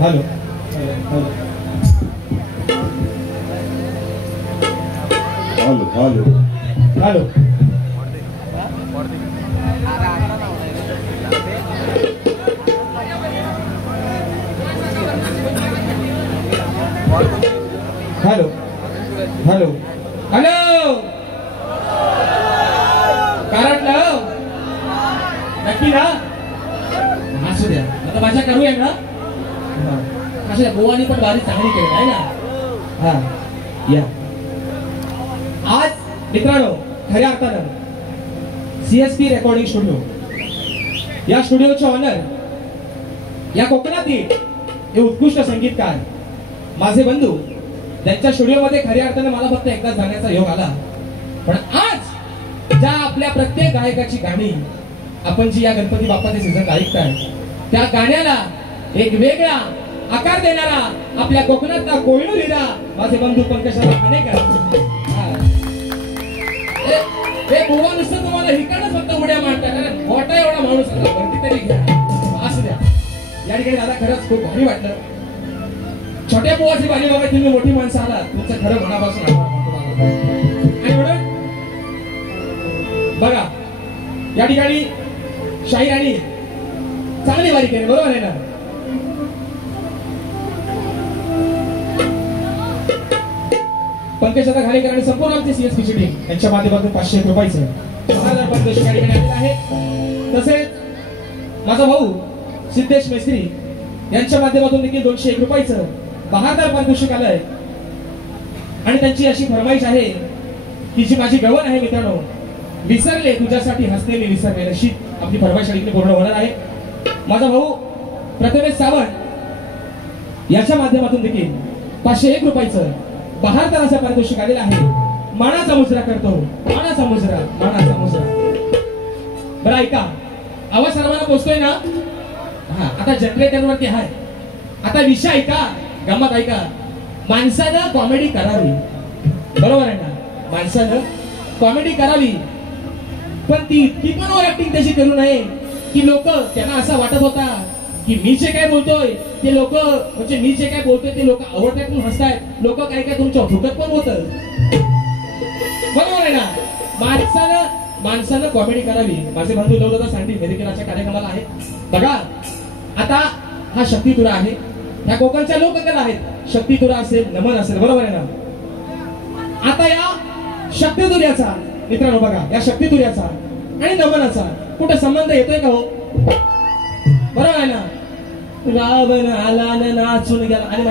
Hello hello hello hello hello hello hello कराडला नक्की ना असू द्या आता माझ्या करूया ना असू द्या गोवानी पण बारी चांगली केली आहे ना हा या आज मित्रांनो खऱ्या अर्थानं सीएसपी रेकॉर्डिंग स्टुडिओ या स्टुडिओचे ऑनर या कोकणातील हे उत्कृष्ट संगीतकार माझे बंधू त्यांच्या स्टुडिओमध्ये खऱ्या अर्थानं मला फक्त एकदा जाण्याचा योग आला पण आज ज्या आपल्या प्रत्येक गायकाची गाणी आपण जी या गणपती बाप्पाचे सीझन ऐकताय त्या गाण्याला एक वेगळा आकार देणारा आपल्या कोकणातला कोयनूर हिरा माझे बंधू पंकजराव हाणेकर हे गोवा नुसतं तुम्हाला हिकडच फक्त उड्या मारतात कारण मोठा एवढा माणूस होता वरती तरी घ्या असू द्या या ठिकाणी दादा खरंच खूप भारी वाटलं छोट्या बुवाची बाजी बाबा तुम्ही मोठी माणसं आलात तुमचं खरं मनापासून आणि म्हणून बघा या ठिकाणी शाहीर आणि चांगली बारी केली बरोबर आहे ना पंकज घालेकर आणि संपूर्ण आमचे सीएसपी टीम यांच्या माध्यमातून 500 रुपयाचं 1000 पारितोषिक या ठिकाणी आलेलं आहे तसेच माझा भाऊ सिद्धेश मेस्त्री यांच्या माध्यमातून देखील 201 रुपयाचं 12,000 पारितोषिक आलंय आणि त्यांची अशी फरमाईश आहे की जी माझी गवण आहे मित्रांनो विसरले तुझ्यासाठी हसते मी विसरले अशी आपली फरमाईश पूर्ण होणार आहे माझा भाऊ प्रथमेश सावंत याच्या माध्यमातून देखील 501 रुपयाचं 72 असं पारितोषिक आलेलं आहे मानाचा मुजरा करतो मानाचा मुजरा बरं ऐका आवाज सर्वांना पोहोचतोय ना हा आता जनरेटर वरती आहे आता विषय ऐका गंमत ऐका माणसानं कॉमेडी करावी बरोबर आहे ना माणसानं कॉमेडी करावी पण ती इतकी पण ओव्हर ऍक्टिंग त्याची करू नये की लोक त्यांना असं वाटत होता की मी जे काय बोलतोय ते लोक म्हणजे मी जे काय बोलतोय ते लोक आवडतात म्हणून हसतायत लोक काय काय तुमच्या फुकट पण होत बरोबर आहे ना माणसानं कॉमेडी करावी माझे बंधू लवदा सांगतील मेडिकलाच्या कार्यक्रमाला आहे बघा आता हा शक्तितुरा आहे या कोकणच्या लोककला आहेत शक्तितुरा असेल नमन असेल बरोबर आहे ना आता या शक्तितुर्याचा मित्रांनो बघा या शक्तितुर्याचा आणि नमनाचा कुठे संबंध येतोय का हो बरोबर आहे ना रावण आला नाचून गेला आणि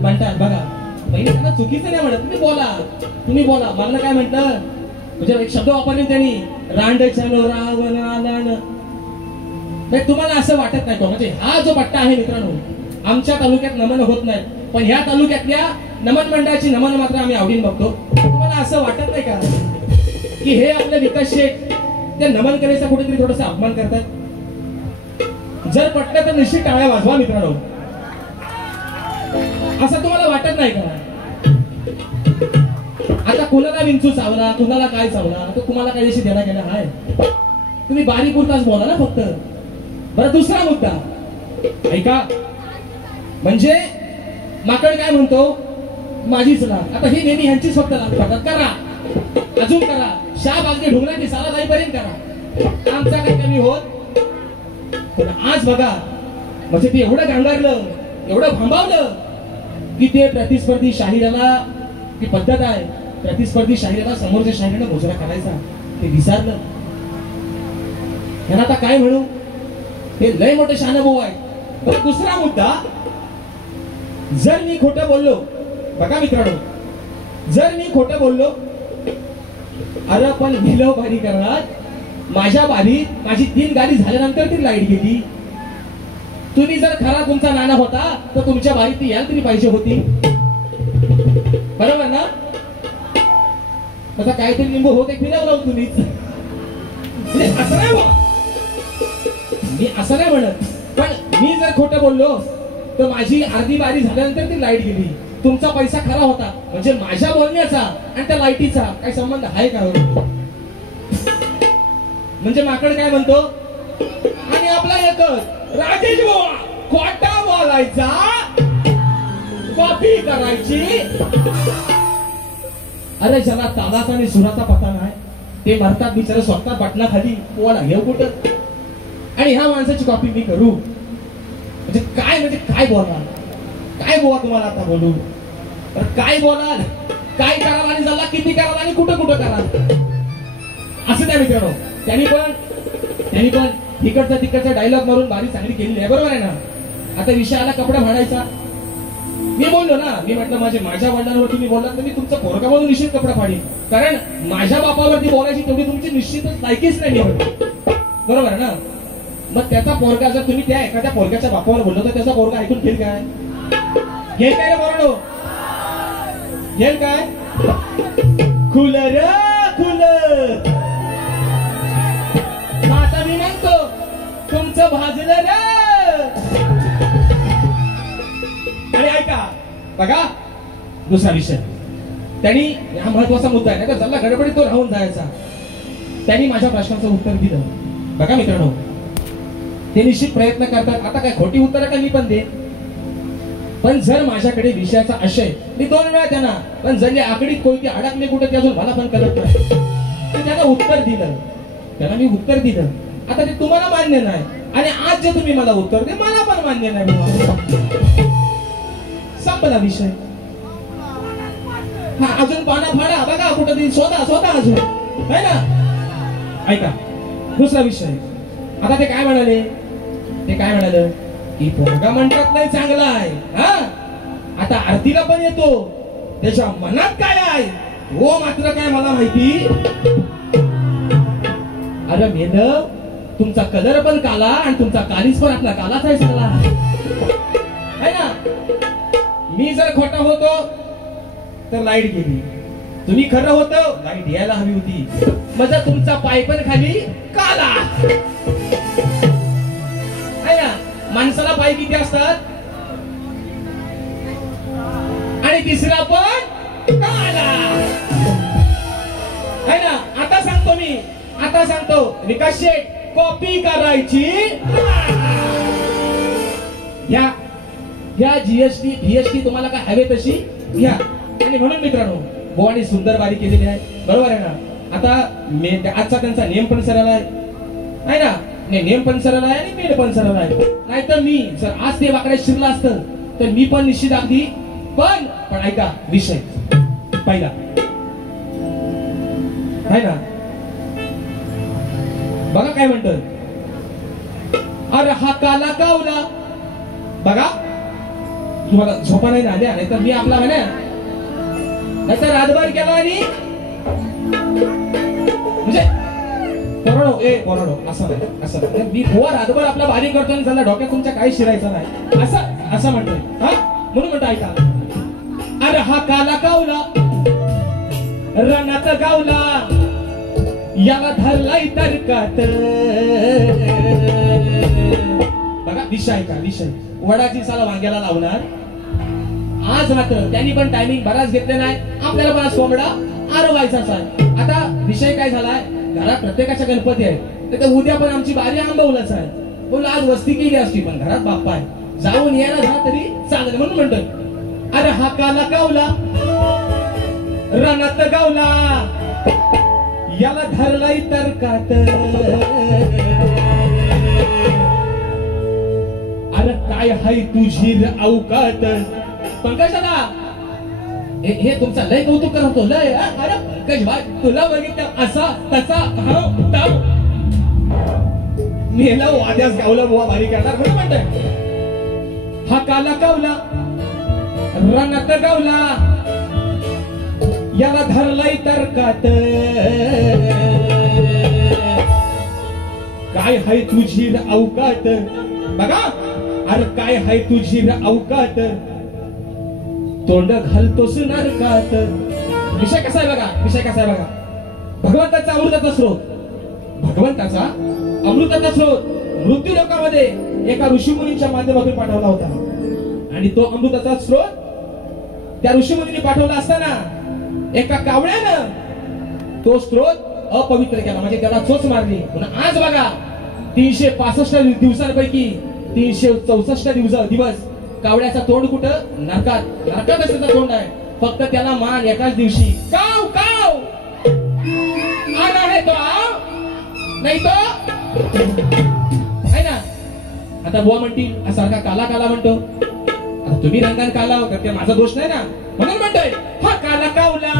म्हणतात बघा पहिले त्यांना चुकीचं नाही म्हणत तुम्ही बोला मला काय म्हणतं म्हणजे एक शब्द वापरले त्यांनी रांड चलो रावण आला ना तुम्हाला असं वाटत नाही का म्हणजे हा जो पट्टा आहे मित्रांनो आमच्या तालुक्यात नमन होत नाही पण ह्या तालुक्यातल्या नमन मंडळाची नमन मात्र आम्ही आवडीन बघतो तुम्हाला असं वाटत नाही का की हे आपले विकास शेठ ते नमन करायचा कुठेतरी थोडासा अपमान करतात जर पटलं तर निश्चित टाळ्या वाजवा मित्रांनो असं तुम्हाला वाटत नाही का आता कुणाला विंचू चावला कुणाला काय चावला तर तुम्हाला काय दिवशी देणं घेणं आहे तुम्ही बारी पुरताच बोला ना फक्त बरं दुसरा मुद्दा ऐका म्हणजे माकड काय म्हणतो माझीच लाग आता ही नेहमी ह्यांचीच फक्त लाग पडतात करा अजून करा शाहबागने ढुंगराची साला जाईपर्यंत करा आमचा काही कमी होत पण आज बघा म्हणजे ते एवढं गांगारलं एवढं भांबावलं की ते प्रतिस्पर्धी शाहिराला ती पद्धत आहे प्रतिस्पर्धी शाहिराला समोरच्या शाहिरानं मुजरा करायचा ते विसरलं यांना आता काय म्हणू हे लय मोठे शहाणभाऊ आहे पण दुसरा मुद्दा जर मी खोटं बोललो बघा मित्रांनो जर मी खोटं बोललो अरे पण गेलो बारी करणार माझ्या बारीत माझी 3 गाडी झाल्यानंतर ती लाईट गेली तुम्ही जर खरा तुमचा नाना होता तर तुमच्या बारीत ती यायला तरी पाहिजे होती बरोबर ना तसा काहीतरी लिंबू होते फिरवलं तुम्हीच असं नाही मी असं नाही म्हणत पण मी जर खोटं बोललो तर माझी अर्धी बारी झाल्यानंतर ती लाईट गेली तुमचा पैसा खरा होता म्हणजे माझ्या बोलण्याचा आणि त्या लाईटीचा काही संबंध आहे का म्हणजे माकड काय म्हणतो आणि आपला एकच राजेश बुवा खोटा बोलायचा कॉपी करायची. अरे ज्याला तालाचा आणि सुराचा पता नाही ते मरतात बिचारे स्वतः बटनाखाली. पोवाला घेऊ कुठं आणि ह्या माणसाची कॉपी मी करू म्हणजे काय बोलणार. काय बोला तुम्हाला आता बोलू तर काय बोलाल काय कराल आणि झाला किती कराल आणि कुठं कुठं कराल असं त्या मित्रांनो. त्यांनी पण तिकडचा डायलॉग मारून बारी चांगली केलेली आहे. बरोबर आहे ना. आता विषयाला कपडा फाडायचा मी बोललो ना. मी म्हटलं माझ्या वडिलांवर तुम्ही बोललात तर मी तुमचा पोरगा म्हणून निश्चित कपडा फाडीन. कारण माझ्या बापावरती बोलायची तेवढी तुमची निश्चितच लायकीच नाही. बरोबर आहे ना. मग त्याचा पोरगा जर तुम्ही त्या एखाद्या पोरग्याच्या बापावर बोललो तर त्याचा पोरगा ऐकून घेईल काय. घेईल काय रे बोललो. घेईल काय. खुल रे खुल. आता मी म्हणतो तुमचं भाजलं रे. आणि ऐका बघा दुसरा विषय. त्यांनी हा महत्वाचा मुद्दा आहे ना तर जल्ला गडबडीत तो राहून जायचा. त्यांनी माझ्या प्रश्नाचं उत्तर दिलं. बघा मित्रांनो ते निश्चित प्रयत्न करतात. आता काय खोटी उत्तरं का मी पण दे पण जर माझ्याकडे विषयाचा आशय मी 2 वेळा त्यांना पण जर आकडीत कोणती अडकली कुठे ते अजून मला पण कळत नाही. तर त्यांना उत्तर दिलं. त्यांना मी उत्तर दिलं. आता ते तुम्हाला मान्य नाही आणि आज जे तुम्ही मला उत्तर दे मला पण मान्य नाही. संपला विषय. हा अजून पाना फाडा बघा कुठं तरी स्वतः अजून है ना. ऐका दुसरा विषय. आता ते काय म्हणाले की पोरगा म्हणतात नाही चांगला आहे. हा आता आरतीला पण येतो त्याच्या मनात काय आहे हो मात्र काय मला माहिती. अरे मेलं तुमचा कलर पण काला आणि तुमचा कालीच पण आपला कालाच आहे सगळा है ना. मी जर खोटा होतो तर लाईट गेली. तुम्ही खरं होतं लाईट यायला हवी होती. माझा तुमचा पाय पण खाली काला आहे ना. माणसाला पाय किती असतात आणि तिसरा पण काला आहे ना. आता सांगतो विकास शेठ कॉपी करायची. या जीएसटी तुम्हाला काय हवे तशी घ्या. आणि म्हणून मित्रांनो बोवानी सुंदर बारी केलेली आहे. बरोबर आहे ना. आता आजचा त्यांचा नियम पण सरळ आहे ना. नेम पण सरळ आहे आणि मेड पण सरळ आहे. नाहीतर मी जर आज ते वाकड्यात शिरलं असतं तर मी पण निश्चित अगदी पण ऐका विषय पहिला आहे ना. बघा काय म्हणतोय. अरे हा काला कावला. बघा तुम्हाला झोपा नाही आल्या नाही तर मी आपला म्हणा नाहीतर रातभर केला आणि म्हणजे पोराडो असं मी बुवा रातभर आपला बारी करतो आणि झाला डोक्यात तुमच्या काही शिरायचं नाही असं म्हणतोय. हा म्हणून म्हणतो ऐका. अरे हा काला कावला रणात गावला याला धरलाय तर्कात. बघा विषय का विषय वडाची साला वांग्याला लावणार. आज मात्र त्यांनी पण टायमिंग बराच घेतले नाही. आपल्याला पण सोमडा आरवायचाच आहे. आता विषय काय झालाय घरात प्रत्येकाच्या गणपती आहे तर उद्या पण आमची बारी आंबवलाच आहे. बोल आज वस्ती केली असती पण घरात बाप्पा आहे जाऊन यायला झाला तरी चालेल. म्हणून म्हणतोय अरे हा काला कावला रणात गावला याला धरलाय तर्कात. अरे काय हाय तुझी अवकात. पंकजाला हे तुमचा लय कौतुक करतो लय. अरे पंकज भाई तुला बघितलं असा तसा मेला वाद्यास गावला बुवा भारी करणार. म्हणून म्हणतोय हा काला कावला रणात गावला याला धरलाय तर्कात. काय हाय तुझी अवकात. बघा अरे काय हाय तुझी अवकात तोंड घालतोस नरकात. विषय कसा आहे बघा. भगवंताचा अमृताचा स्रोत मृत्यू लोकांमध्ये एका ऋषीमुनींच्या माध्यमातून पाठवला होता. आणि तो अमृताचा स्रोत त्या ऋषीमुनींनी पाठवला असताना एका कावळ्यानं तो स्रोत अपवित्र केला म्हणजे त्याला चोच मारली. आज बघा 365 दिवसांपैकी 364 दिवस कावड्याचा तोंड कुठं? नरकात. नरकातच त्याचा तोंड आहे. फक्त त्याला मान एकाच दिवशी काव काव आला आहे तो आव नाही तो आहे ना. आता बुवा म्हणतील सारखा काला काला म्हणतो. आता तुम्ही रंगान काला हो ते माझा दोष नाही ना, म्हणून म्हणतोय हा काला कावला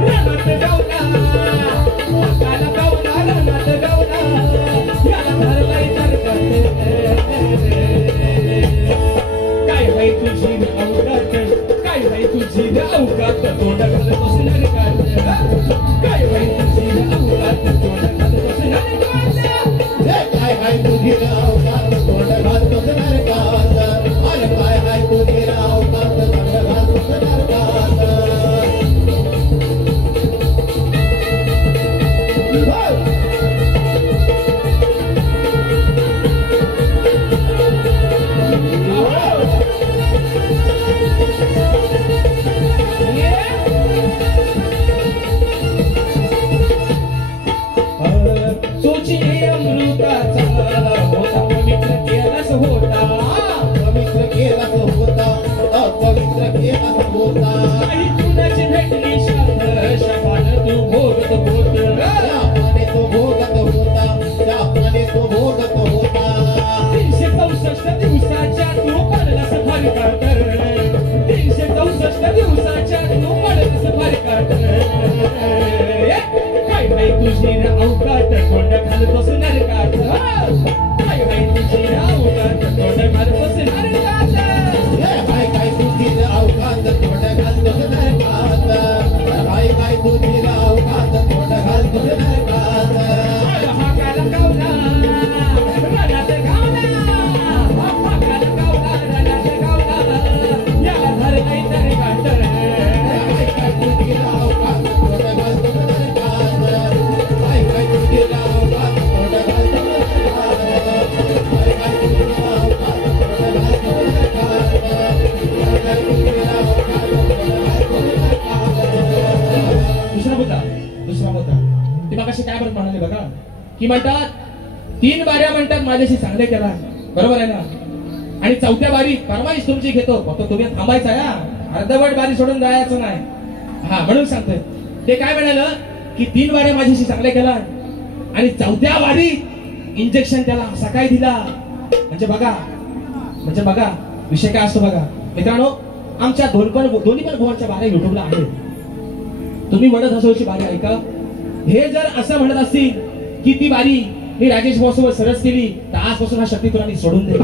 रंगात गावला, हा काला कावला रंगात गावला, याला धरलाय नरकात. काय बाई तुझी अवघात, काय बाई तुझी अवघात, तोंड घालतोस नरकात. काय बाई तुझी अवघात, तोंड घालतोस नरकात. काय हाय तुझी अवघात, तोंड घालतोस नरकात. अरे काय हाय तुझी अवघात, तोंड घालतोस नरकात. की म्हणतात 3 बाऱ्या म्हणतात माझ्याशी चांगले केला, बरोबर आहे ना. आणि 4थ्या बारी परवानीच तुमची घेतो, फक्त तुम्ही थांबायचा या, अर्धवट बारी सोडून जायचं नाही. हा म्हणून सांगतोय ते काय म्हणालं की 3 बाऱ्या माझ्याशी चांगले केला आणि 4थ्या बारी इंजेक्शन त्याला सकाळी दिला. म्हणजे बघा विषय काय असतो बघा मित्रांनो. आमच्या दोन्ही पण भुवनच्या बाऱ्या युट्यूबला आहेत. तुम्ही वडद हसवची बारी ऐका. हे जर असं म्हणत असतील की ती बारी मी राजेश भाऊसोबत सरस केली तर आजपासून हा शक्ती तुला मी सोडून दे.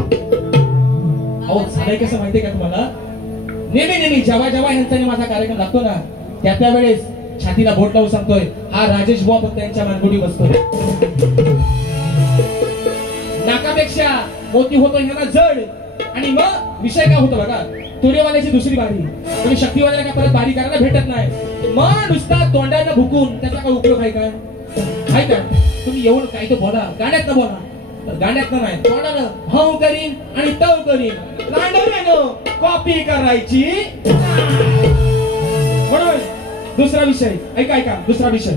अहो झालंय कसं माहितीये का तुम्हाला, नेहमी जेव्हा यांचा माझा कार्यक्रम लागतो ना त्या वेळेस छातीला बोट लावून सांगतोय हा राजेश भाऊ फक्त यांच्या मानगुडी बसतोय. नाकापेक्षा मोती होतो ह्याला जड. आणि मग विषय काय होतो बघा, तुरेवाल्याची दुसरी बारी, तुम्ही शक्तीवाल्याला काय परत बारी करायला भेटत नाही. मग नुसता तोंडाने भुकून त्याचा काय उपयोग आहे काय? आहे का? तुम्ही येऊन काय तो बोला, गाण्यात बोला, गाण्यात नाही तोंडानं हौ करीन आणि तव करीन, गाण्यानं कॉपी करायची. म्हणून दुसरा विषय ऐका दुसरा विषय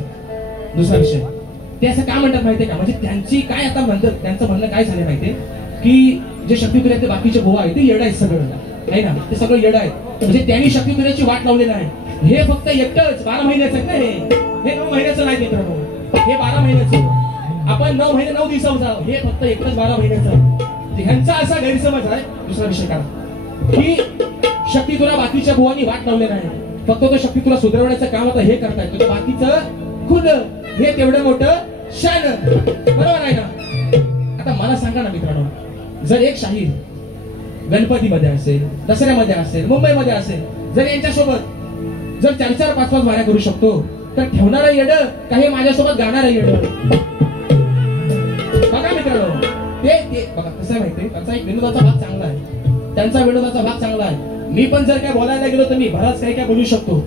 ते असं काय म्हणतात माहितीये का, म्हणजे त्यांची काय आता म्हणतात, त्यांचं म्हणणं काय झालं माहितीये की जे शक्तीतुरे बाकीचे भोवा आहेत ते येड आहेत सगळं, आहे ना, ते सगळं येड आहेत. म्हणजे त्यांनी शक्तीतुऱ्याची वाट लावली नाही. हे फक्त एकटंच 12 महिन्याचं आहे ना, हे 9 महिन्याचं नाही मित्रांनो, हे 12 महिन्याचं. आपण 9 महिने 9 दिवसाचं, हे फक्त एकच 12 महिन्याचं. ह्यांचा असा गैरसमज आहे. दुसरा विषय काय की शक्तीतुरा बाकीच्या भुवांनी वाट लावली नाही, फक्त तो शक्तीतुरा सुधारवण्याचं काम आता हे करताय. तुझं बाकीचं खुद हे तेवढं मोठं शान, बरोबर आहे ना. आता मला सांगा ना मित्रांनो, जर एक शाहीर गणपतीमध्ये असेल, दसऱ्यामध्ये असेल, मुंबईमध्ये असेल, जर यांच्यासोबत जर 4-4, 5-5 वाऱ्या करू शकतो तर ठेवणारं येड का हे माझ्यासोबत गाणारं येड? बघा मित्रांनो, ते बघा कसं आहे माहितीये, त्यांचा एक विनोदाचा भाग चांगला आहे, त्यांचा विनोदाचा भाग चांगला आहे. मी पण जर काय बोलायला गेलो तर मी बराच काही काय बोलू शकतो,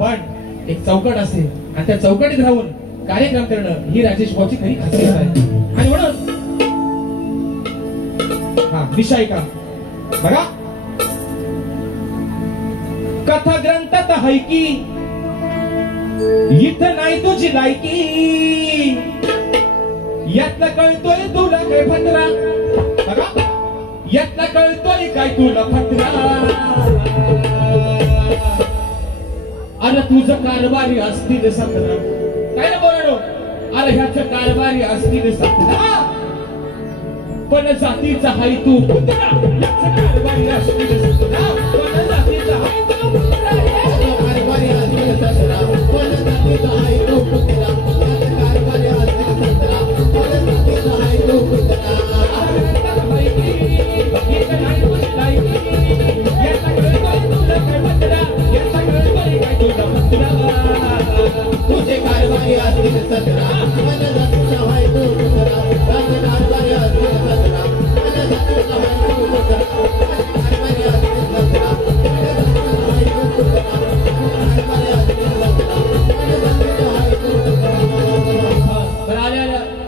पण एक चौकट असेल आणि त्या चौकटीत राहून कार्यक्रम करणं ही राजेश भाऊची खरी खासियत आहे. आणि म्हणून हा विषय का बघा, कथा ग्रंथात हाय की इथं नाही तुझी लायकी, यातलं कळतोय तुला काय फतरा. बघा यातला कळतोय काय तुला फतरा अरे तुझं कारभारी असतील 17 काय ना बोललो अरे ह्याचं कारभारी असतील 17 पण जातीचा हाय तू कुत्रा ह्याचं कारभारी असतील 17 पण जातीचा हाय तू कुत्रा कारभारी असतील 17 पण जातीचा हाय तू कुत्रा ह्याचं कारभारी असतील 17 पण जातीचा हाय तू कुत्रा तुझे कारभारी असतील 17 पण जातीचा हाय तू कुत्रा ह्याचं कारभारी असतील 17 पण जातीचा हाय तू कुत्रा कारभारी असतील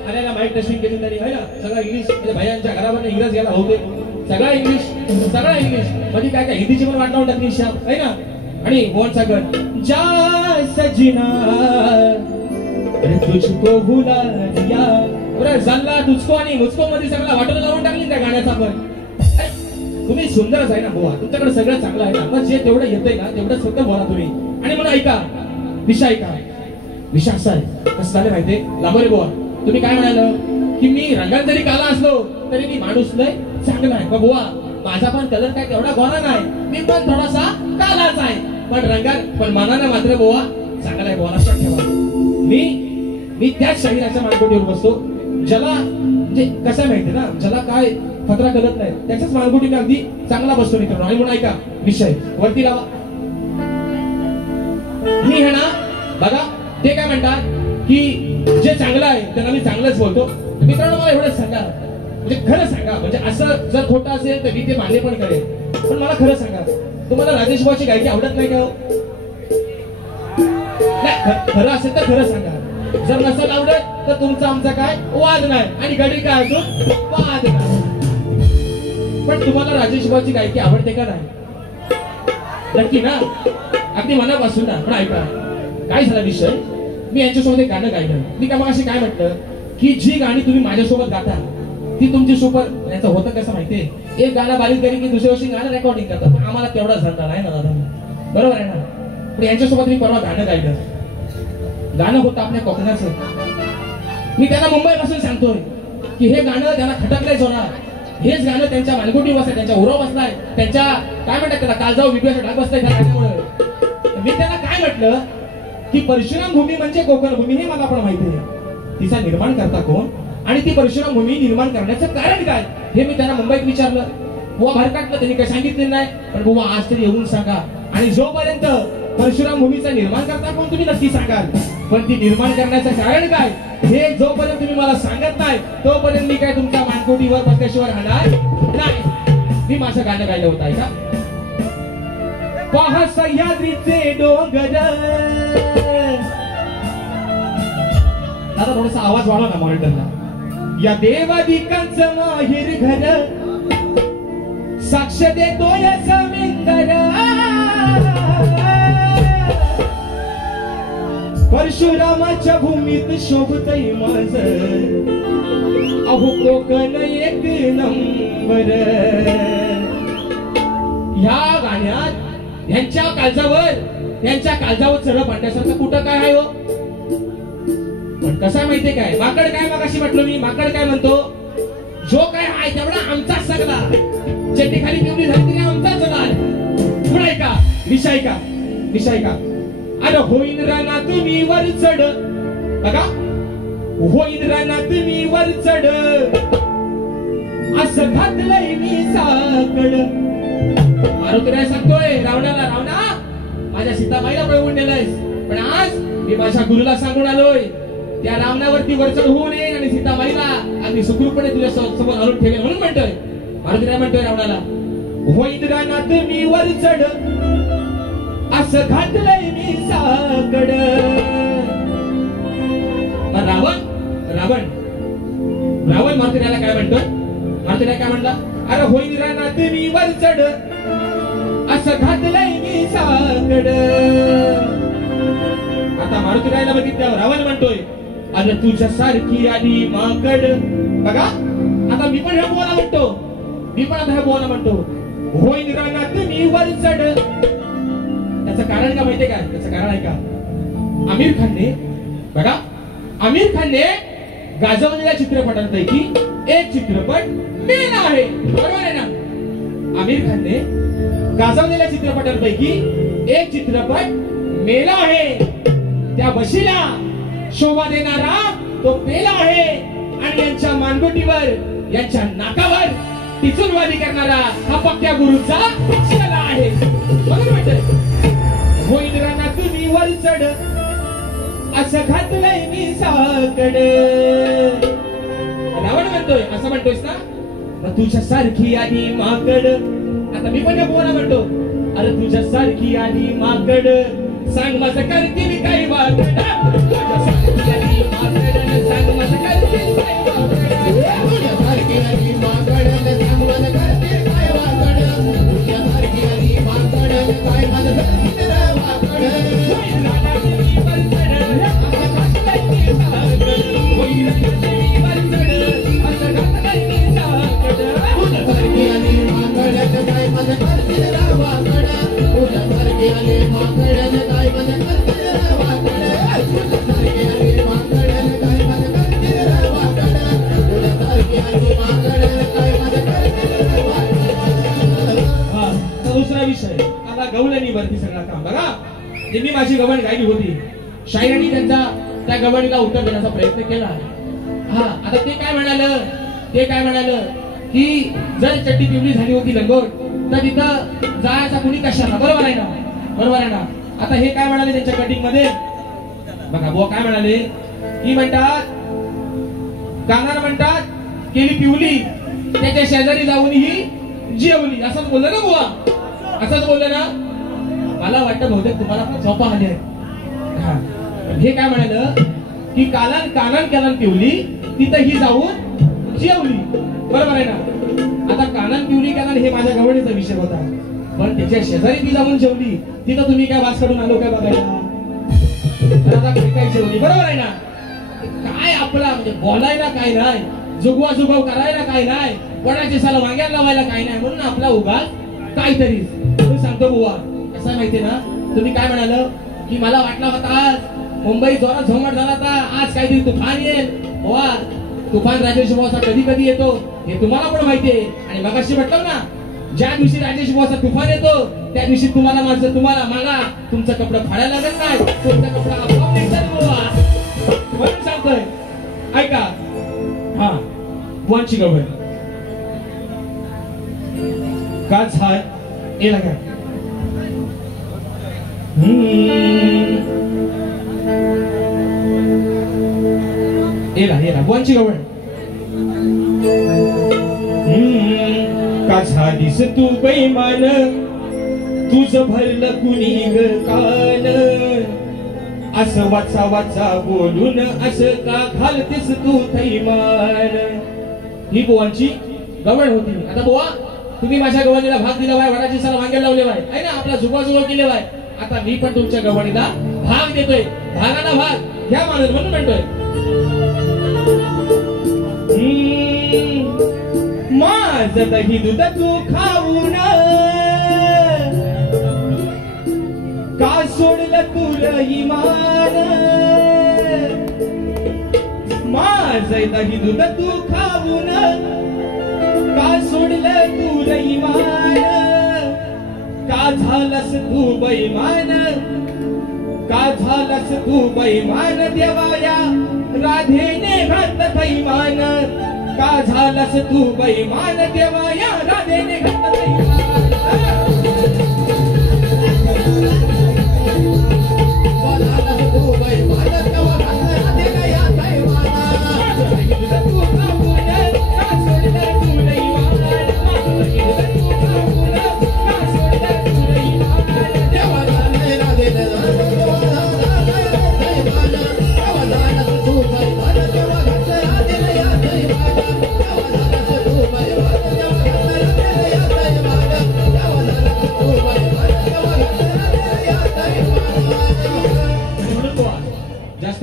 17 माईक टेस्टिंग केली तरी है ना सगळं इंग्लिश म्हणजे भैयांच्या घरावर इंग्रज गेला होते सगळं इंग्लिश म्हणजे काय काय हिंदीची पण वाट लावून टाकली शाप है ना आणि बोन सगळं जा सजना तुझको भुला दिया बरं जल्ला तुझको आणि मुझको मध्ये सगळं वाटोळं लावून टाकली त्या गाण्याचा पण तुम्ही सुंदरच आहे ना बुवा तुमच्याकडे सगळं चांगलं आहे ना मग जे तेवढं येतंय ना तेवढं फक्त बोला तुम्ही आणि मला ऐका विषय असा आहे कसं झालं माहितीये लांबरे बुवा तुम्ही काय म्हणाल की मी रंगात जरी काला असलो तरी मी माणूस लय चांगला आहे बुवा माझा पण कलर काय तेवढा गोरा नाही मी पण थोडासा कालाच आहे पण रंगात पण मनाने मात्र बुवा चांगला आहे बुवा लक्षात ठेवा मी त्याच शरीराच्या मानकोटीवर बसतो ज्याला म्हणजे कसं माहिती ना ज्याला काय फतरा करत नाही त्याच्याच मानकोटीने अगदी चांगला बसतो मित्रांनो आणि म्हणून ऐका विषय वरती लावा मी हे ना बघा ते काय म्हणतात की जे चांगलं आहे त्यांना मी चांगलंच बोलतो मित्रांनो मला एवढंच सांगा म्हणजे खरं सांगा म्हणजे असं जर खोटं असेल तर मी ते मान्य पण करेन पण मला खरं सांगा तुम्हाला राजेश भाऊची गायकी आवडत नाही का नाही खरं असेल तर खरं सांगा जर नसेल आवडत तर तुमचा आमचा काय वाद नाही आणि गडी काय अजून वाद नाही पण तुम्हाला राजेश भाऊची गायकी आवडते का नाही नक्की ना अगदी मनापासून ना पण ऐका काय झाला विषय मी यांच्यासोबत एक गाणं गायलं मी का मग अशी काय म्हटलं की जी गाणी तुम्ही माझ्यासोबत गाता ती तुमची सुपर याचं होतं कसं माहितीये एक गाणं बारीक करी की दुसऱ्या वर्षी गाणं रेकॉर्डिंग करतात आम्हाला तेवढा धंदा नाही ना दादा बरोबर आहे ना पण यांच्यासोबत मी परवा गाणं गायलं गाणं होतं आपल्या कोकणाचं मी त्यांना मुंबईपासून सांगतोय की हे गाणं त्यांना खटकलंय जोरा हेच गाणं त्यांच्या मालगुटी बसलाय त्यांच्या उराव बसलाय त्यांच्या काय म्हणतात त्याला काळजाव विद्वेष ढाक बसलाय त्या गाण्यामुळे मी त्यांना काय म्हटलं की परशुराम भूमी म्हणजे कोकण भूमी हे मला पण माहिती आहे तिचा निर्माण करता कोण आणि ती परशुराम भूमी निर्माण करण्याचं कारण काय हे मी त्यांना मुंबईत विचारलं बुवा भरकाटलं त्यांनी काही सांगितलं नाही पण बुवा आज तरी येऊन सांगा आणि जोपर्यंत परशुराम भूमीचं निर्माण करता कोण तुम्ही नक्की सांगाल पण ती निर्माण करण्याचं कारण काय हे जोपर्यंत तुम्ही मला सांगत नाही तोपर्यंत मी काय तुमच्या मानकोटीवर बसल्याशिवाय राहणार नाही मी माझं गाणं गायलं होतं ऐका पहा सह्याद्रीचे डोंगर आता थोडासा आवाज वाढवा ना मॉनिटरला या देवादिकांचं माहेर घर साक्ष देतोय समिंदर परशुरामाच्या भूमीत शोभतय माझ अहो कोकण एक नंबर ह्या गाण्यात यांच्या काळजावर चढ पाडण्यासारखं कुठं काय आहे हो पण कसं माहितीये काय माकड काय मग अशी म्हटलं मी माकड काय म्हणतो जो काय आहे तेवढा आमचाच सगळा चेटी खाली पिवली झाली तरी आमचाच लाल पुढे का विषय का अरे होईन रानात मी वर चढ बघा होईन रानात मी वर चढ असं घातलंय मी साकड मारुतीराय सांगतोय रावणाला रावणा माझ्या सीताबाईला पळवून नेलंयस पण आज मी माझ्या गुरुला सांगून आलोय त्या रावणावरती वरचढ होऊ नये आणि सीताबाईला अगदी सुखरूपणे तुझ्या समोर आणून ठेवेल म्हणून म्हणतोय मारुतीराय म्हणतोय रावणाला होईन रानात मी वर चढ असं घातलंय मी साकड रावण मारुतीरायला काय म्हणतोय मारुतीराय काय म्हणला अरे होईन रानात मी वर चढ असं घातलंय मी साकड आता मारुतीरायला बघितल्यावर रावण म्हणतोय अरे तुझ्या सारखी आली माकड बघा आता मी पण हे बोला म्हणतो मी पण आता ह्या बुवाला म्हणतो, होईन रानात मी वर चढ. त्याचं कारण का माहितीये काय? त्याचं कारण आहे का? आमिर खानने बघा, आमिर खानने गाजवलेल्या चित्रपटांपैकी एक चित्रपट मेला आहे, बरोबर आहे ना? आमिर खानने गाजवलेल्या चित्रपटांपैकी एक चित्रपट मेला आहे. त्या बशीला शोभा देणारा तो पेला आहे आणि यांच्या मानगुटीवर, यांच्या नाकावर टिचूनवादी करणारा हा पक्क्या गुरुचा शिला आहे. बरोबर म्हणतोय, होईन रानात तुम्ही वर चढ, असं घातलंय मी साकड. रावण म्हणतोय, असं म्हणतोयस ना, मग तुझ्या सारखी आली माकड. आता मी पण बोला म्हणतो, अरे तुझ्या सारखी आली माकड, सांग माझं करतील काही वाकड. तुझ्या सारखी आली माकड, सांग माझं करतील काही वाकड. तुझ्या सारखी आली माकड, सांग माझं करतील काय वाकड. तुझ्या सारखी आली माकड, काय माझं करतील दुसरा विषय आता गवळणी वरती सगळा काम बघा. ज्यांनी माझी गवळ गायली होती, शायरांनी त्यांचा त्या गवळीला उत्तर देण्याचा प्रयत्न केला. हा, आता ते काय म्हणालं की जर चड्डी पिवळी झाली होती लंगोट तर तिथं जायचा कुणी कशाला, बरोबर आहे ना? आता हे काय म्हणाले त्यांच्या कटिंग मध्ये बघा, बुवा काय म्हणाले की म्हणतात, कानार म्हणतात केली पिवली, त्याच्या शेजारी जाऊन ही जेवली. असंच बोललं ना बुवा, असंच बोललं ना. मला वाटतं बहुतेक तुम्हाला पण झोपा आली आहे. हे काय म्हणालं की कानान पिवली, तिथं ही जाऊन जेवली, बरोबर आहे ना? आता कानान पिवली कानान हे माझ्या गवळीचा विषय होता, पण त्याच्या शेजारी ती जाऊन जेवली, तिथं तुम्ही काय वास काढून आलो काय बघायला? काय जेवली, बरोबर आहे ना? काय आपला म्हणजे बोलायला काय नाही, जुगवा करायला काय नाही, कोणाची साला वांग्याला लावायला काय नाही, म्हणून आपला उगाच काहीतरी. मी सांगतो बुवा, कसं माहितीये ना, तुम्ही काय म्हणाल की मला वाटला होता आज मुंबई जोरात झोमाट झाला होता, आज काहीतरी तुफान येईल. बुवा, तुफान राजेश बुवाचा कधी येतो हे तुम्हाला पण माहितीये. आणि मगाशी म्हटलं ना, ज्या दिवशी राजेश बुवाचा तुफान येतो त्या दिवशी तुम्हाला मला तुमचं कपडं फाडायला लागत नाही, तुमचा कपडा आपोआप निघतात बुवा. म्हणून सांगतोय, ऐका. हा, बुवांची गवळ काच हाय एला काय एला बुवांची गवळ काचा दिस तू बैमान, तुझ भरलं कुणी ग कान, असं वाचा बोलून असं का घालतेस तू थैमान. ही बुवांची गवळ होती. आता बुवा, तुम्ही माझ्या गवळीला भाग दिला वाय, वडाची साला वांग्याला लावले वाय, आहे ना, आपला जुगवा केले वाय. आता मी पण तुमच्या गवळीला भाग देतोय, भागाला भाग घ्या माणूस, म्हणून म्हणतोय, माझं दही दूध तू खाऊन का सोडलं तुला इमान, माझं दही दूध तू खाऊन का सोडलं तुला इमान, का झालंस तू बैमान, का झालंस तू बैमान, देवाया राधेने घात थैमान, का झालंस तू बैमान, देवाया राधेने घात थैमान.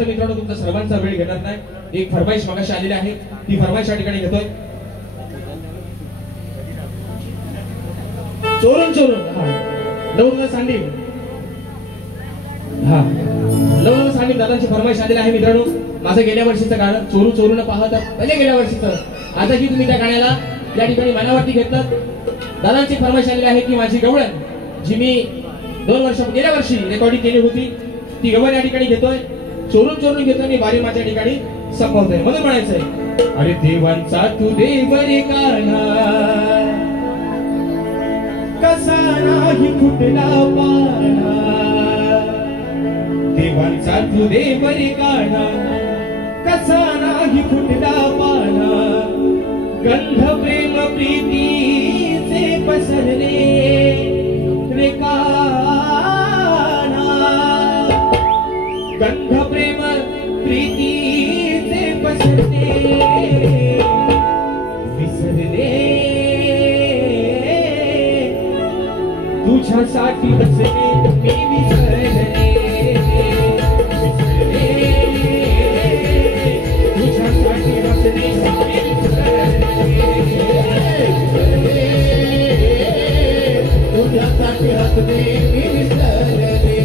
मित्रांनो, तुमचा सर्वांचा वेळ घेणार नाही. एक फरमाईश मगाशी आलेली आहे, ती फरमाईश या ठिकाणी घेतोय. चोरून चोरून लवकर सांगेल. हा लवकर सांगेल. दादांची फरमाईश आलेली आहे मित्रांनो. माझं गेल्या वर्षीचं गाणं चोरू चोरून पाहत पहिले गेल्या वर्षीचं, आजही तुम्ही त्या गाण्याला या ठिकाणी मनावरती घेतलं. दादांची फरमाईश आलेली आहे की माझी गवळण जी मी 2 वर्ष गेल्या वर्षी रेकॉर्डिंग केली होती ती गवळण या ठिकाणी घेतोय, चोरून चोरून घेतोय आणि बारी माझ्या ठिकाणी संपवतोय. म्हणून म्हणायचंय, अरे देवांचा तू देव रे कान्हा, कसा नाही फुटला पाना. देवांचा तू देव रे कान्हा, कसा नाही फुटला पाना. गंध प्रेम प्रीतीचे पसरले रे कान्हा. गंध प्रेम प्रीतीचे पसरले विसरले तुझ्यासाठी बसले मी विसरले. तुझ्यासाठी बसले तुझ्यासाठी हसले मी विसरले.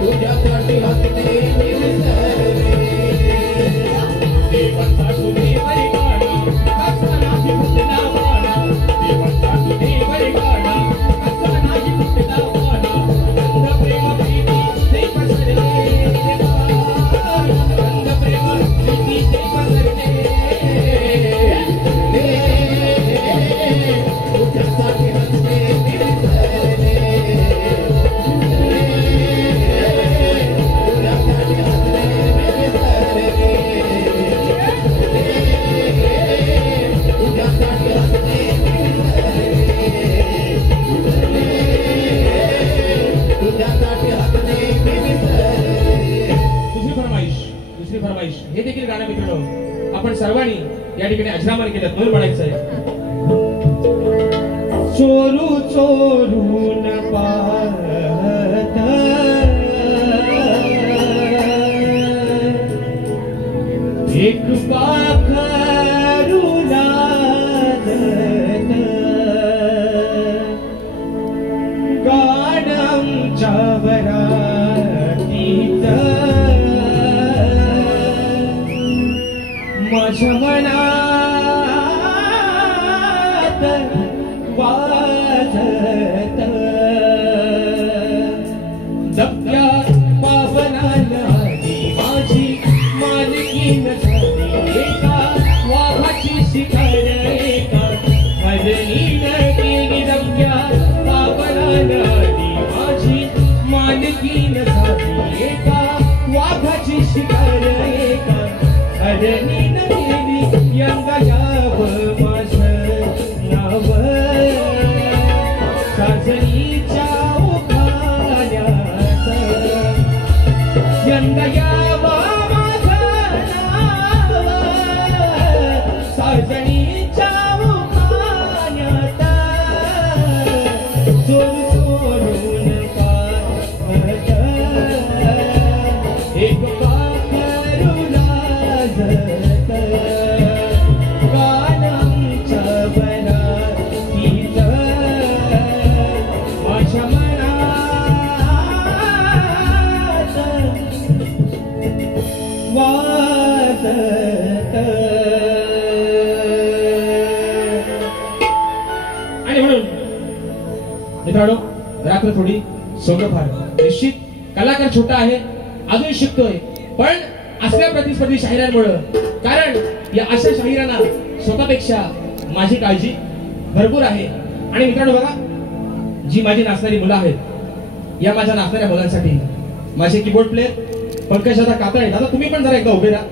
तुझ्यासाठी हसले मी विसरले. देवांचा तू देव रे कान्हा, कसा नाही फुटला पाना. देवांचा तू देव रे कान्हा, कसा नाही फुटला पाना. गंध प्रेम प्रीतीचे पसरले रे कान्हा. गंध प्रेम प्रीतीचे पसरले. तुझ्यासाठी हसले मी विसरले. तुझ्यासाठी हसले मी विसरले. तुझ्यासाठी हसले मी विसरले. तुझ्यासाठी हसले मी विसरले. दुसरी फरमाईश हे देखील गाणं मित्रांनो आपण सर्वांनी या ठिकाणी अजरामर केलं. म्हणून म्हणायचंय, चोरू चोरून पाहत एक पाखरू नाचत. गाणंच्या वरातीत माझ्या मनात वाजत. दबक्या पावनाला माझी मालकीन झाली. एका वाघाची शिकार एका मजनीन केली. दबक्या पावनाला माझी मालकीन झाली. एका वाघाची शिकार एका मजनीन केली. यंदा याव माझं नाव साजणीच्या उखाण्यात. यंदा याव माझं नाव साजणीच्या उखाण्यात. चोर चोरून पाहत एक पाखरू लाजत. गाणंच्या वरातीत माझ्या मनात वाजत. आणि म्हणून मित्रांनो रात्र थोडी सोंगफार. निश्चित कलाकार छोटा आहे, अजून शिकतोय, पण असल्या प्रतिस्पर्धी शाहिरांमुळं, कारण या अशा शाहिरांना स्वतःपेक्षा माझी काळजी भरपूर आहे. आणि मित्रांनो बघा, जी माझी नाचणारी मुलं आहेत, या माझ्या नाचणाऱ्या मुलांसाठी माझे कीबोर्ड प्लेअर पंकजदादा कातळे, दादा तुम्ही पण जरा एकदा उभे राहा.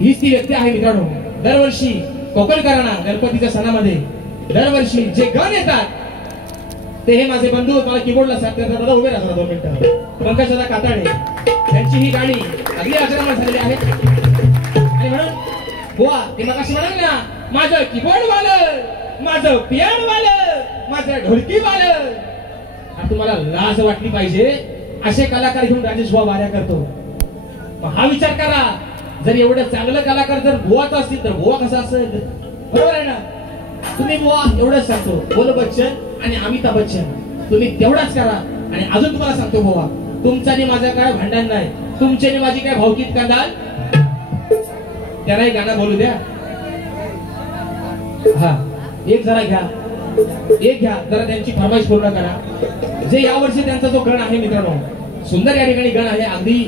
हीच ती व्यक्ती आहे मित्रांनो. दरवर्षी कोकणकरांना गणपतीच्या सणामध्ये दरवर्षी जे गाणं येतात ते हे माझे बंधू मला कीबोर्डला सांगतात. दादा उभे राहा 2 मिनिटं. पंकजदादा कातळे यांची ही गाणी अगदी अजरामर झालेली आहेत. आणि म्हणून बुवा ते मगाशी म्हणाले ना, माझं कीबोर्ड वालं, माझं पियानो वालं, माझं ढोलकी वालं. तुम्हाला लाज वाटली पाहिजे, असे कलाकार घेऊन राजेश बुवा वाऱ्या करतो. हा विचार करा, जर एवढं चांगलं कलाकार जर बुवाच असतील तर बुवा कसा असेल. बरोबर आहे ना? तुम्ही बुवा एवढंच सांगतो, बोल बच्चन आणि अमिताभ बच्चन तुम्ही तेवढाच करा. आणि अजून तुम्हाला सांगतो बुवा, तुमचा आणि माझा काय भांडण नाही, तुमची आणि माझी काय भावकीत कांदाल. त्याला एक गाणं बोलू द्या. हा एक जरा घ्या, एक घ्या जरा, त्यांची फरमाईश पूर्ण करा. जे यावर्षी त्यांचा जो गण आहे मित्रांनो, सुंदर या ठिकाणी गण आहे, अगदी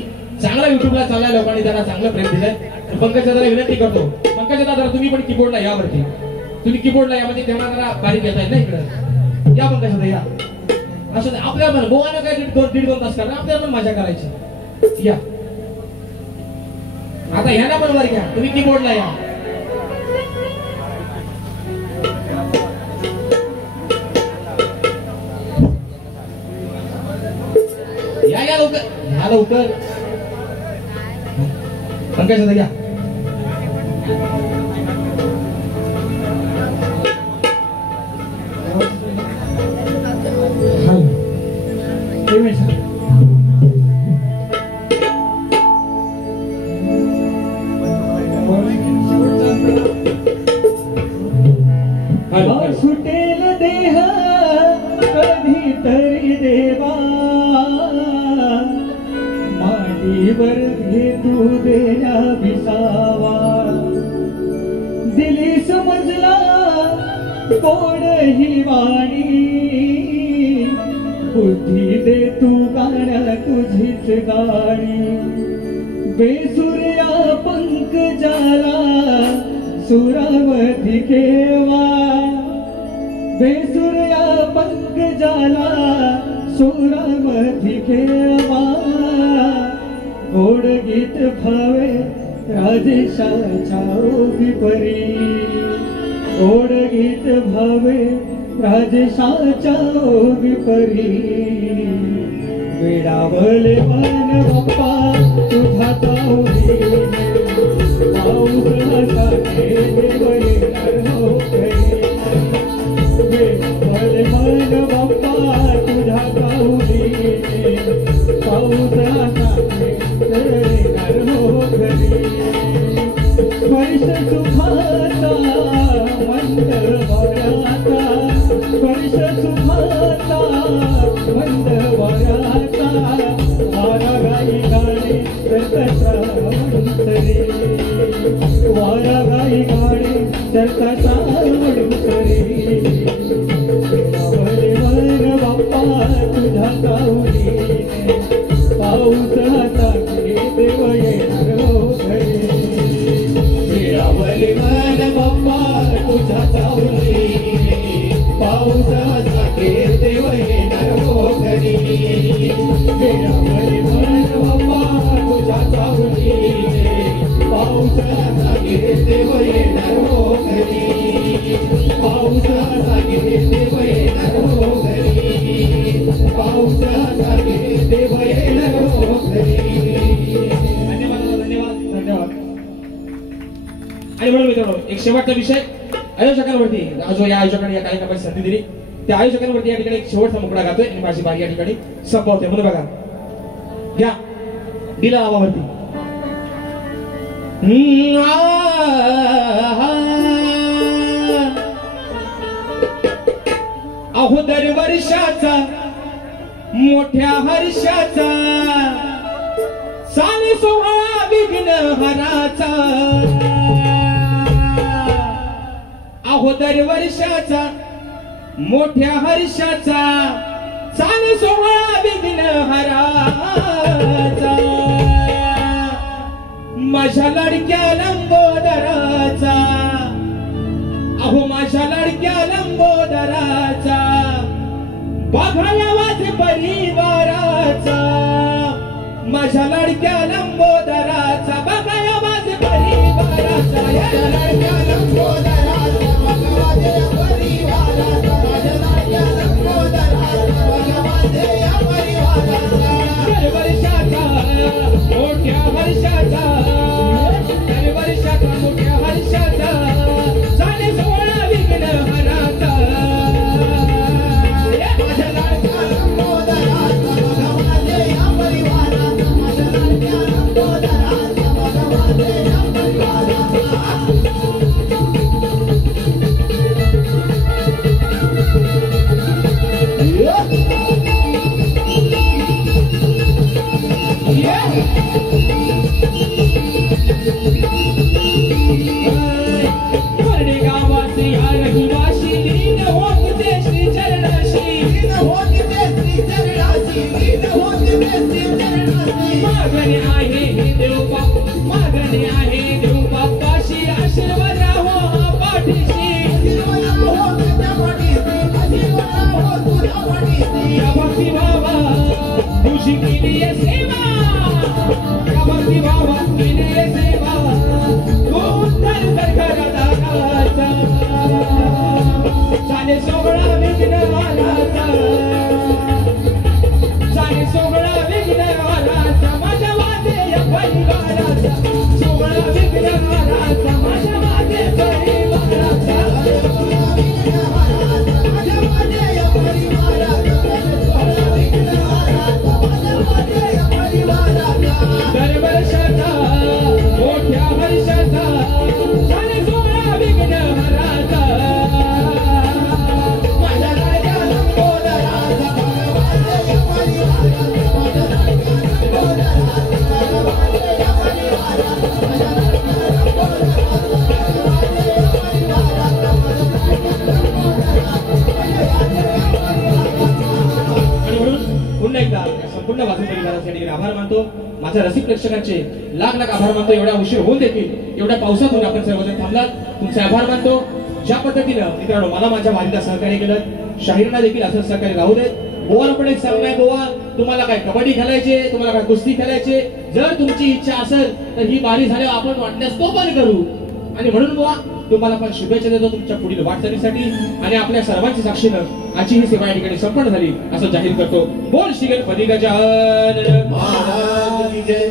चांगला युट्यूबला चाललाय, लोकांनी त्याला चांगलं प्रेम दिलंय. पंकज दादाला विनंती करतो, पंकज दादा तुम्ही पण कीबोर्डला यावरती, तुम्ही कीबोर्डला यामध्ये तेव्हा जरा बारीक येत आहे ना इकडे या. पंकज दादा या. असं आपल्याला पण गोवानं काय दीड दोन तास करणार, आपल्याला पण मजा करायची. या आता ह्याला पण वर घ्या, तुम्ही कीबोर्डला या. या लवकर, या लवकर. पंकज दादा या. सुटेल देह कधी तरी देवा, मांडीवर घेतू देण्या विसावा. दिली समजला कोण ही वाणी, बुद्धी दे तू गाण्या तुझीच गाणी. बेसुर्या पंकजाला सुरावधी केवा, बेसुर्या पंकजाला सुरावधी केवा. गोड गीत भावे राजेशाच्या ओघी, गोड गीत भावे राजेशाच्या ओघी. वेडावले मन बाप्पा तुझा चावली, पाऊस नसाने देव येणार हो घरी. वेडावले मन बाप्पा तुझा चावली, पाऊस नसाने देव येणार हो घरी. स्पर्श सुखाचा मंद वाऱ्याचा, स्पर्श सुखाचा मंद वाऱ्याचा. वारा गाई गाणे सरकता मंतरी, वारा गाई गाणे सरकता मंतरी. मन बाप्पा तुझा चावली, पाऊस हाताने देव येणार हो घरी. वेळावले मन बाप्पा तुझा चावली, पाऊस हाताने देव येणार हो घरी. वेळावले मन बाप्पा तुझा चावली, पाऊस हाताने देव येणार हो घरी. पाऊस हाताने देव येणार हो घरी. पाऊस हाताने देव येणार हो घरी. धन्यवाद धन्यवाद धन्यवाद. आणि म्हणून मित्रांनो एक शेवटचा विषय आयोजकांवरती, जो या आयोजकांनी या कार्यक्रमाची संधी दिली त्या आयोजकांवरती या ठिकाणी एक शेवटचा मुकडा गातोय आणि माझी बारी या ठिकाणी संपवते. म्हणून बघा घ्या दिला लावावरती. अहो दरवर्षाचा मोठ्या हर्षाचा, साने सोहळा विघ्नहराचा. अहो दरवर्षाचा मोठ्या हर्षाचा, साने सोहळा विघ्नहराचा. माझ्या लाडक्या लंबोदराचा, अहो माझ्या लाडक्या लंबोदराचा. बघाया माझे परिवाराचा, माझ्या लाडक्या लंबोदराचा. बघाया माझे परिवाराचा, माझ्या लाडक्या लंबोदराचा. बघा माझे परिवाराचा, माझ्या लाडक्या लंबोदराचा. बघा माझे परिवाराचा. दरवर्षाचा मोठ्या हर्षाचा, दरवर्षाचा मोठ्या हर्षाचा. साने सोहळा विघ्नहराचा. माझ्या लाडक्या लंबोदराचा. बघा माझे परिवाराचा. माझ्या लाडक्या लंबोदराचा. बघा माझे परिवाराचा. तुझी केली आहे सेवा या भक्ती भावात केली आहे सेवा उत्तर सरकारचा चाले सोहळा विघ्नवाराचा चाले सोहळा विघ्नवाराचा माझ्या वाटे या परिवाराचा सोहळा विघ्नवाराचा माझ्या वाटे परिवाराचा दरवर्षाचा मोठ्या वर्षाचा चाले सोहळा विघ्नवाराचा माझ्या राजा लंबोदराचा पुन्हा एकदा संपूर्ण वाचन परिवारासाठी आभार मानतो. माझ्या रसिक प्रेक्षकांचे लाख लाख आभार मानतो. एवढा उशीर होऊन देखील एवढ्या पावसातून आपण सर्वजण थांबलात. तुमचे आभार मानतो. ज्या पद्धतीनं मित्रांनो मला माझ्या वारीला सहकार्य केलं, शाहीरांना देखील असं सहकार्य राहू देत. बोवा पण एक सांगणं आहे, बोवा तुम्हाला काय कबड्डी खेळायचे, तुम्हाला काय कुस्ती खेळायचे, जर तुमची इच्छा असेल तर ही वारी झाल्यावर आपण वाटल्यास तो पण करू. आणि म्हणून बोवा तुम्हाला पण शुभेच्छा देतो तुमच्या पुढील वाटचालीसाठी. आणि आपल्या सर्वांच्या साक्षीनं आजची ही सेवा या ठिकाणी संपन्न झाली असं जाहीर करतो. बोल श्री गणपती गजानन महाराज की जय.